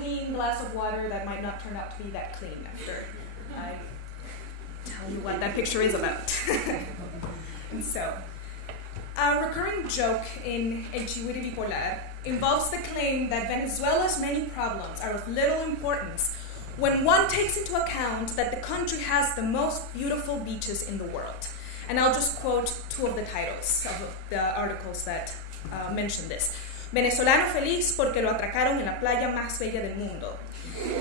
clean glass of water that might not turn out to be that clean after I tell you what that picture is about. And so, a recurring joke in El Chihuire Bipolar involves the claim that Venezuela's many problems are of little importance when one takes into account that the country has the most beautiful beaches in the world. And I'll just quote two of the titles of the articles that mention this. Venezolano feliz porque lo atracaron en la playa más bella del mundo.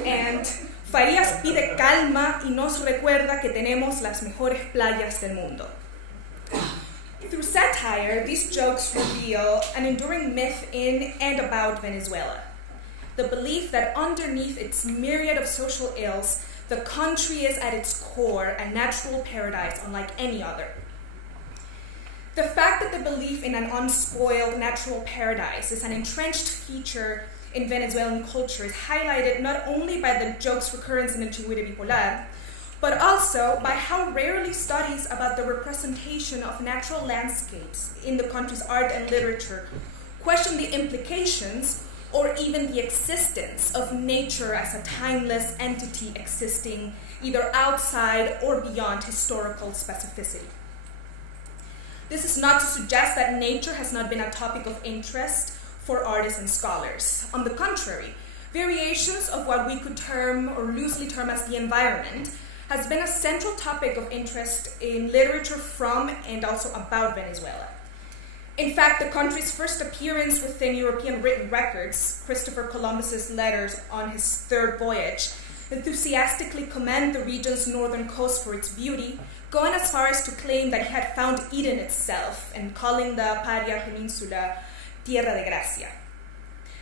And Farías pide calma y nos recuerda que tenemos las mejores playas del mundo. Through satire, these jokes reveal an enduring myth in and about Venezuela. The belief that underneath its myriad of social ills, the country is at its core a natural paradise unlike any other. The fact that the belief in an unspoiled natural paradise is an entrenched feature in Venezuelan culture is highlighted not only by the joke's recurrence in El Chihuire Bipolar, but also by how rarely studies about the representation of natural landscapes in the country's art and literature question the implications or even the existence of nature as a timeless entity existing either outside or beyond historical specificity. This is not to suggest that nature has not been a topic of interest for artists and scholars. On the contrary, variations of what we could term or loosely term as the environment has been a central topic of interest in literature from and also about Venezuela. In fact, the country's first appearance within European written records, Christopher Columbus's letters on his third voyage, enthusiastically commend the region's northern coast for its beauty, going as far as to claim that he had found Eden itself and calling the Paria Peninsula tierra de gracia.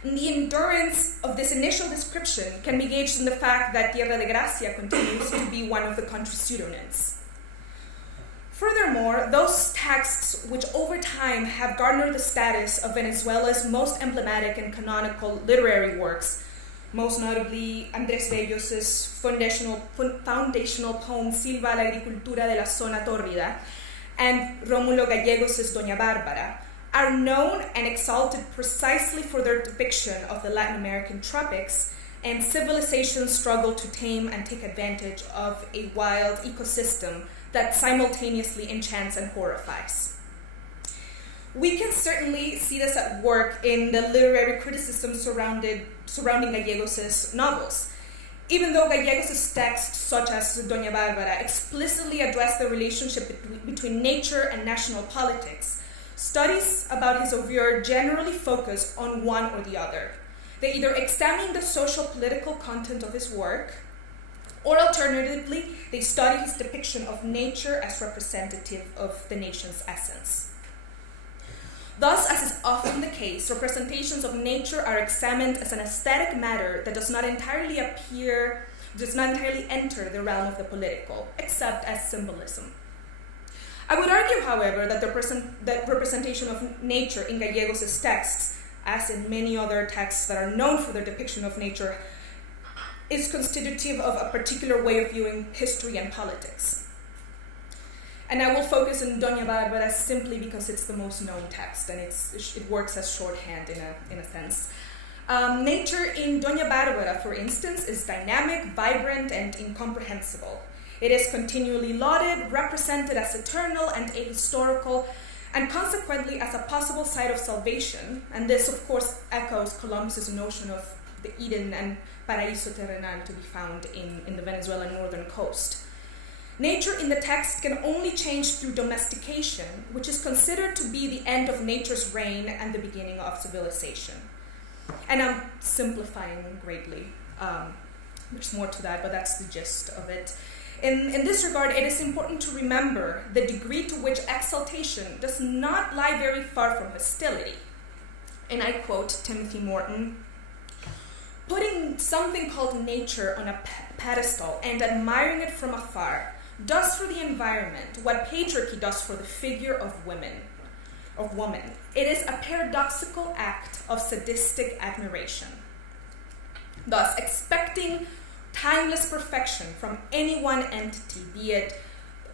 And the endurance of this initial description can be gauged in the fact that Tierra de Gracia continues to be one of the country's pseudonyms. Furthermore, those texts which over time have garnered the status of Venezuela's most emblematic and canonical literary works, most notably Andrés Bellos' foundational poem Silva la agricultura de la zona tórrida and Rómulo Gallegos' Doña Bárbara, are known and exalted precisely for their depiction of the Latin American tropics and civilization's struggle to tame and take advantage of a wild ecosystem that simultaneously enchants and horrifies. We can certainly see this at work in the literary criticism surrounding Gallegos' novels. Even though Gallegos' texts, such as Doña Bárbara, explicitly address the relationship between nature and national politics, studies about his oeuvre generally focus on one or the other. They either examine the social-political content of his work, or alternatively, they study his depiction of nature as representative of the nation's essence. Thus, as is often the case, representations of nature are examined as an aesthetic matter that does not entirely enter the realm of the political, except as symbolism. I would argue, however, that the representation of nature in Gallegos' texts, as in many other texts that are known for their depiction of nature, is constitutive of a particular way of viewing history and politics. And I will focus on Doña Bárbara simply because it's the most known text and it works as shorthand in a sense. Nature in Doña Bárbara, for instance, is dynamic, vibrant, and incomprehensible. It is continually lauded, represented as eternal and ahistorical, and consequently as a possible site of salvation. And this, of course, echoes Columbus's notion of the Eden and paraíso terrenal to be found in the Venezuelan northern coast. Nature in the text can only change through domestication, which is considered to be the end of nature's reign and the beginning of civilization. And I'm simplifying greatly. There's more to that, but that's the gist of it. In this regard, it is important to remember the degree to which exaltation does not lie very far from hostility. And I quote Timothy Morton, "Putting something called nature on a pedestal and admiring it from afar does for the environment what patriarchy does for the figure of woman. It is a paradoxical act of sadistic admiration. Thus, expecting timeless perfection from any one entity, be it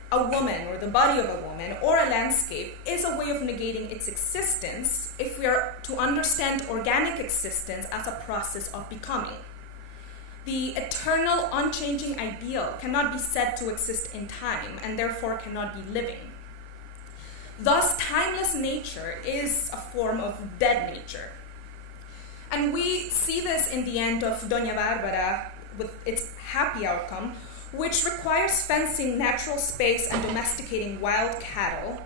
a woman or the body of a woman or a landscape, is a way of negating its existence if we are to understand organic existence as a process of becoming. the eternal, unchanging ideal cannot be said to exist in time and therefore cannot be living. Thus, timeless nature is a form of dead nature. And we see this in the end of Doña Bárbara with its happy outcome, which requires fencing natural space and domesticating wild cattle,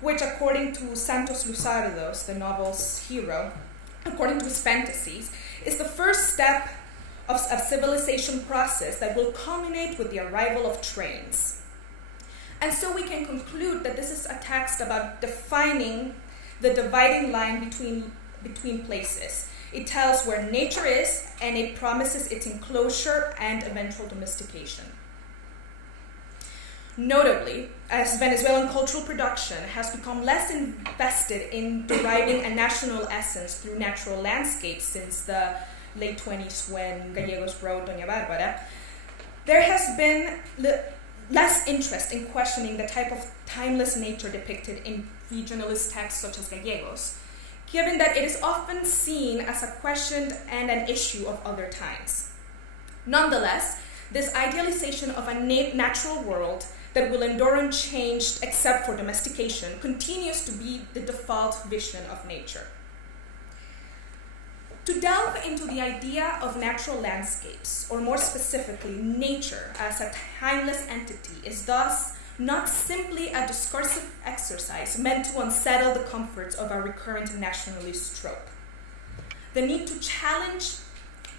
which, according to Santos Luzardos, the novel's hero, according to his fantasies, is the first step of a civilization process that will culminate with the arrival of trains. And so we can conclude that this is a text about defining the dividing line between places. It tells where nature is, and it promises its enclosure and eventual domestication. Notably, as Venezuelan cultural production has become less invested in deriving a national essence through natural landscapes since the late 20s when Gallegos wrote Doña Bárbara, there has been less interest in questioning the type of timeless nature depicted in regionalist texts such as Gallegos, given that it is often seen as a question and an issue of other times. Nonetheless, this idealization of a natural world that will endure unchanged except for domestication continues to be the default vision of nature. To delve into the idea of natural landscapes, or more specifically, nature as a timeless entity, is thus not simply a discursive exercise meant to unsettle the comforts of a recurrent nationalist trope. The need to challenge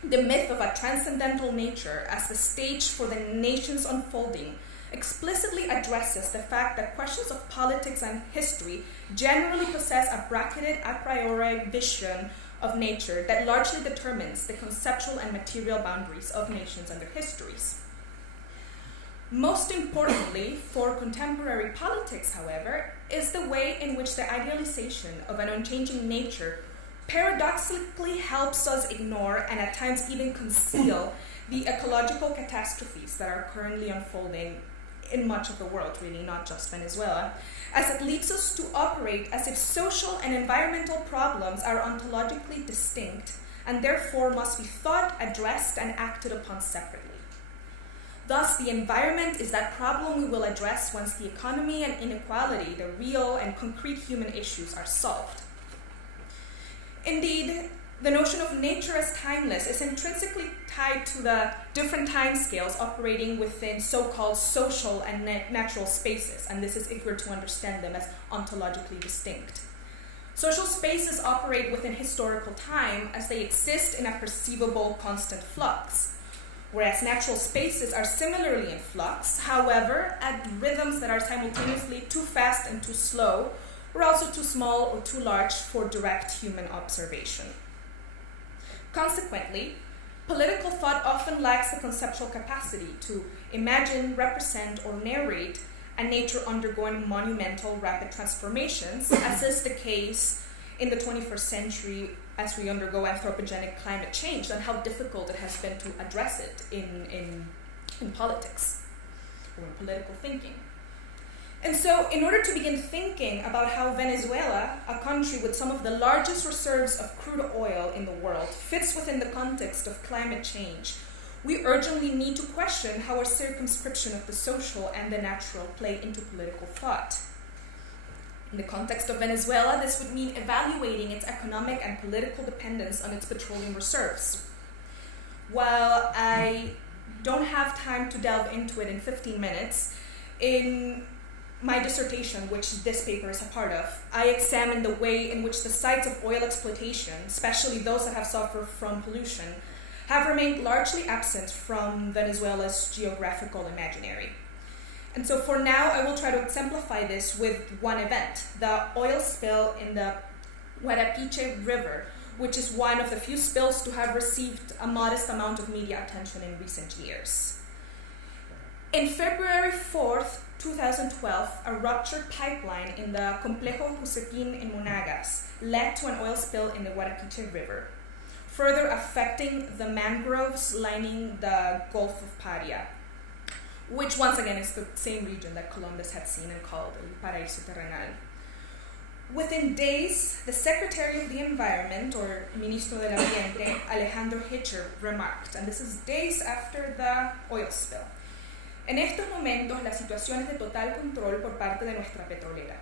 the myth of a transcendental nature as the stage for the nation's unfolding explicitly addresses the fact that questions of politics and history generally possess a bracketed a priori vision of nature that largely determines the conceptual and material boundaries of nations and their histories. Most importantly, for contemporary politics, however, is the way in which the idealization of an unchanging nature paradoxically helps us ignore and at times even conceal the ecological catastrophes that are currently unfolding in much of the world, really, not just Venezuela, as it leads us to operate as if social and environmental problems are ontologically distinct and therefore must be thought, addressed, and acted upon separately. Thus, the environment is that problem we will address once the economy and inequality, the real and concrete human issues, are solved. Indeed, the notion of nature as timeless is intrinsically tied to the different timescales operating within so-called social and natural spaces, and this is if we're to understand them as ontologically distinct. Social spaces operate within historical time as they exist in a perceivable constant flux, whereas natural spaces are similarly in flux, however, at rhythms that are simultaneously too fast and too slow, or also too small or too large for direct human observation. Consequently, political thought often lacks the conceptual capacity to imagine, represent, or narrate a nature undergoing monumental rapid transformations, as is the case in the 21st century as we undergo anthropogenic climate change, and how difficult it has been to address it in politics or in political thinking. And so, in order to begin thinking about how Venezuela, a country with some of the largest reserves of crude oil in the world, fits within the context of climate change, we urgently need to question how our circumscription of the social and the natural play into political thought. In the context of Venezuela, this would mean evaluating its economic and political dependence on its petroleum reserves. While I don't have time to delve into it in 15 minutes, in my dissertation, which this paper is a part of, I examine the way in which the sites of oil exploitation, especially those that have suffered from pollution, have remained largely absent from Venezuela's geographical imaginary. And so for now, I will try to exemplify this with one event, the oil spill in the Guarapiche River, which is one of the few spills to have received a modest amount of media attention in recent years. In February 4th, 2012, a ruptured pipeline in the Complejo Josepin in Monagas led to an oil spill in the Guarapiche River, further affecting the mangroves lining the Gulf of Paria, which once again is the same region that Columbus had seen and called El Paraíso Terrenal. Within days, the Secretary of the Environment, or Ministro del Ambiente, Alejandro Hitcher, remarked, and this is days after the oil spill, en estos momentos la situación es de total control por parte de nuestra petrolera.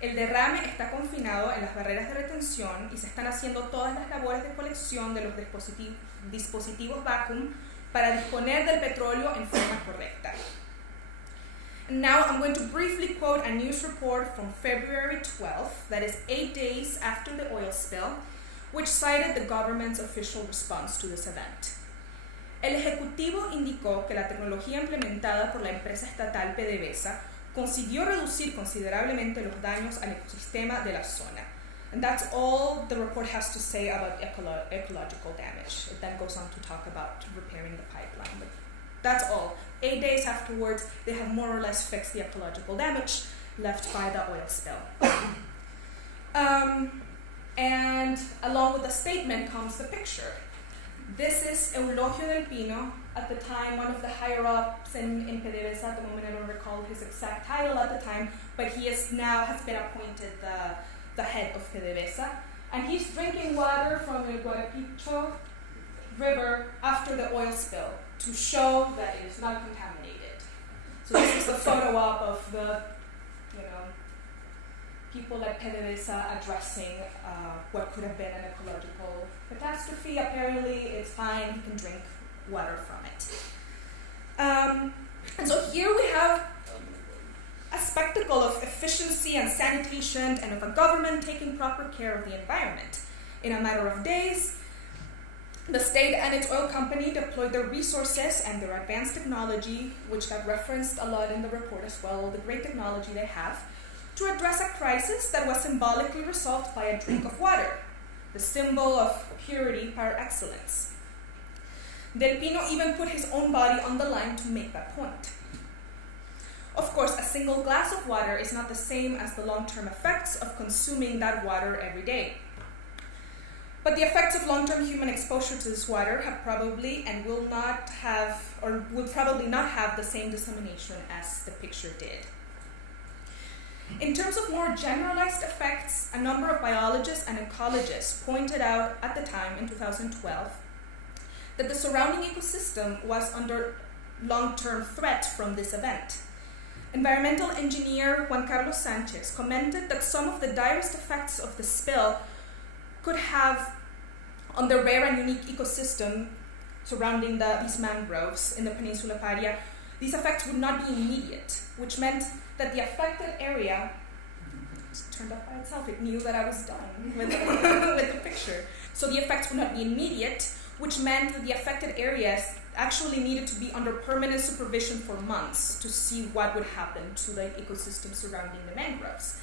El derrame está confinado en las barreras de retención y se están haciendo todas las labores de colección de los dispositivos vacuum para disponer del petróleo en forma correcta. Now I'm going to briefly quote a news report from February 12th, that is 8 days after the oil spill, which cited the government's official response to this event. El Ejecutivo indicó que la tecnología implementada por la empresa estatal PDVSA consiguió reducir considerablemente los daños al ecosistema de la zona. And that's all the report has to say about ecological damage. It then goes on to talk about repairing the pipeline. But that's all. 8 days afterwards, they have more or less fixed the ecological damage left by the oil spill. And along with the statement comes the picture. This is Eulogio del Pino, at the time one of the higher-ups in PDVSA. At the moment I don't recall his exact title at the time, but he is now has been appointed the head of PDVSA. And he's drinking water from the Guarapicho River after the oil spill to show that it is not contaminated. So this is the photo op of the, people at PDVSA addressing what could have been an ecological catastrophe. Apparently, it's fine. He can drink water from it. And so here we have a spectacle of efficiency and sanitation and of a government taking proper care of the environment. In a matter of days, the state and its oil company deployed their resources and their advanced technology, which got referenced a lot in the report as well, the great technology they have, to address a crisis that was symbolically resolved by a drink of water, the symbol of purity par excellence. Del Pino even put his own body on the line to make that point. Of course, a single glass of water is not the same as the long-term effects of consuming that water every day. But the effects of long-term human exposure to this water have probably and will not have, or will probably not have the same dissemination as the picture did. In terms of more generalized effects, a number of biologists and ecologists pointed out at the time, in 2012, that the surrounding ecosystem was under long-term threat from this event. Environmental engineer Juan Carlos Sanchez commented that some of the direst effects of the spill could have on the rare and unique ecosystem surrounding these mangroves in the Peninsula Paria. These effects would not be immediate, which meant that the affected area turned up by itself. It knew that I was done with the picture. So the effects would not be immediate, which meant that the affected areas actually needed to be under permanent supervision for months to see what would happen to the ecosystem surrounding the mangroves.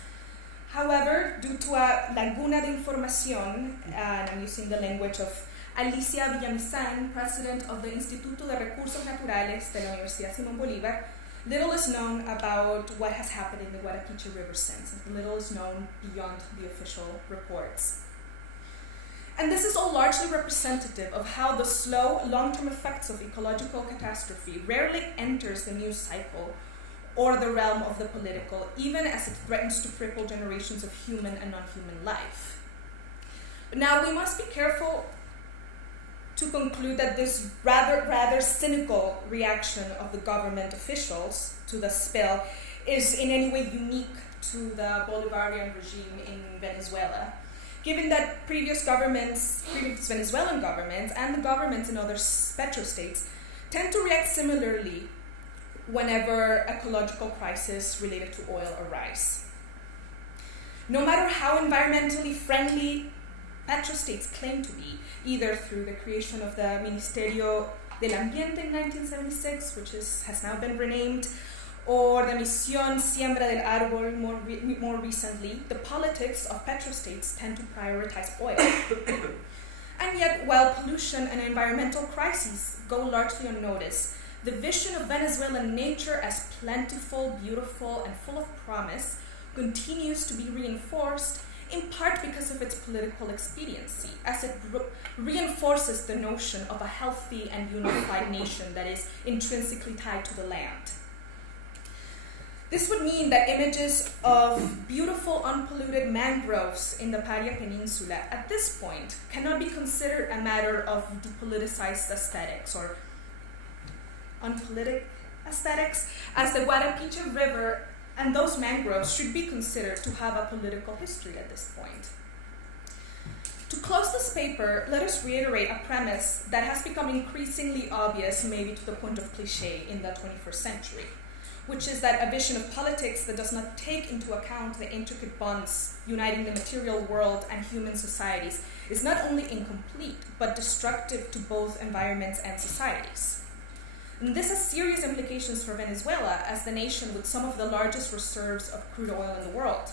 However, due to a laguna de información, and I'm using the language of Alicia Villamizan, president of the Instituto de Recursos Naturales de la Universidad Simón Bolívar, little is known about what has happened in the Guarapiche River since, and little is known beyond the official reports. And this is all largely representative of how the slow, long-term effects of ecological catastrophe rarely enters the news cycle or the realm of the political, even as it threatens to cripple generations of human and non-human life. But now we must be careful to conclude that this rather cynical reaction of the government officials to the spill is in any way unique to the Bolivarian regime in Venezuela, given that previous Venezuelan governments and the governments in other petrostates tend to react similarly whenever ecological crises related to oil arise. No matter how environmentally friendly petrostates claim to be, either through the creation of the Ministerio del Ambiente in 1976, which has now been renamed, or the Misión Siembra del Árbol more recently, the politics of petrostates tend to prioritize oil. And yet, while pollution and environmental crises go largely unnoticed, the vision of Venezuelan nature as plentiful, beautiful, and full of promise continues to be reinforced, in part because of its political expediency, as it reinforces the notion of a healthy and unified nation that is intrinsically tied to the land. This would mean that images of beautiful, unpolluted mangroves in the Paria Peninsula at this point cannot be considered a matter of depoliticized aesthetics or unpolitic aesthetics, as the Guarapiche River and those mangroves should be considered to have a political history at this point. To close this paper, let us reiterate a premise that has become increasingly obvious, maybe to the point of cliché, in the 21st century, which is that a vision of politics that does not take into account the intricate bonds uniting the material world and human societies is not only incomplete, but destructive to both environments and societies. And this has serious implications for Venezuela as the nation with some of the largest reserves of crude oil in the world.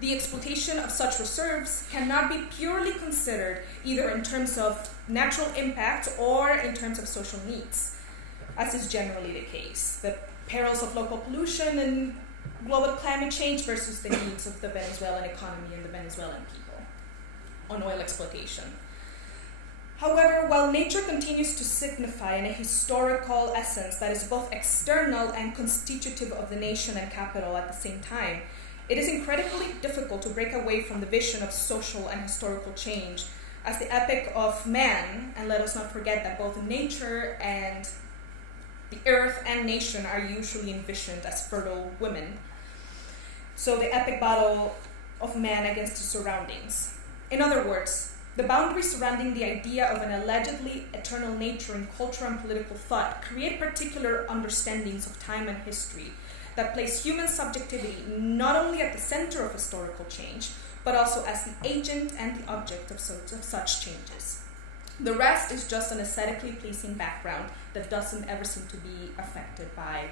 The exploitation of such reserves cannot be purely considered either in terms of natural impact or in terms of social needs, as is generally the case. The perils of local pollution and global climate change versus the needs of the Venezuelan economy and the Venezuelan people on oil exploitation. However, while nature continues to signify in a historical essence that is both external and constitutive of the nation and capital at the same time, it is incredibly difficult to break away from the vision of social and historical change as the epic of man, and let us not forget that both nature and the earth and nation are usually envisioned as fertile women. So the epic battle of man against his surroundings. In other words, the boundaries surrounding the idea of an allegedly eternal nature in culture and political thought create particular understandings of time and history that place human subjectivity not only at the center of historical change, but also as the agent and the object of such changes. The rest is just an aesthetically pleasing background that doesn't ever seem to be affected by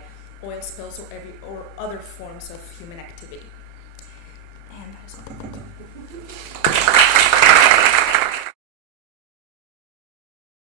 oil spills or other forms of human activity. And that is all.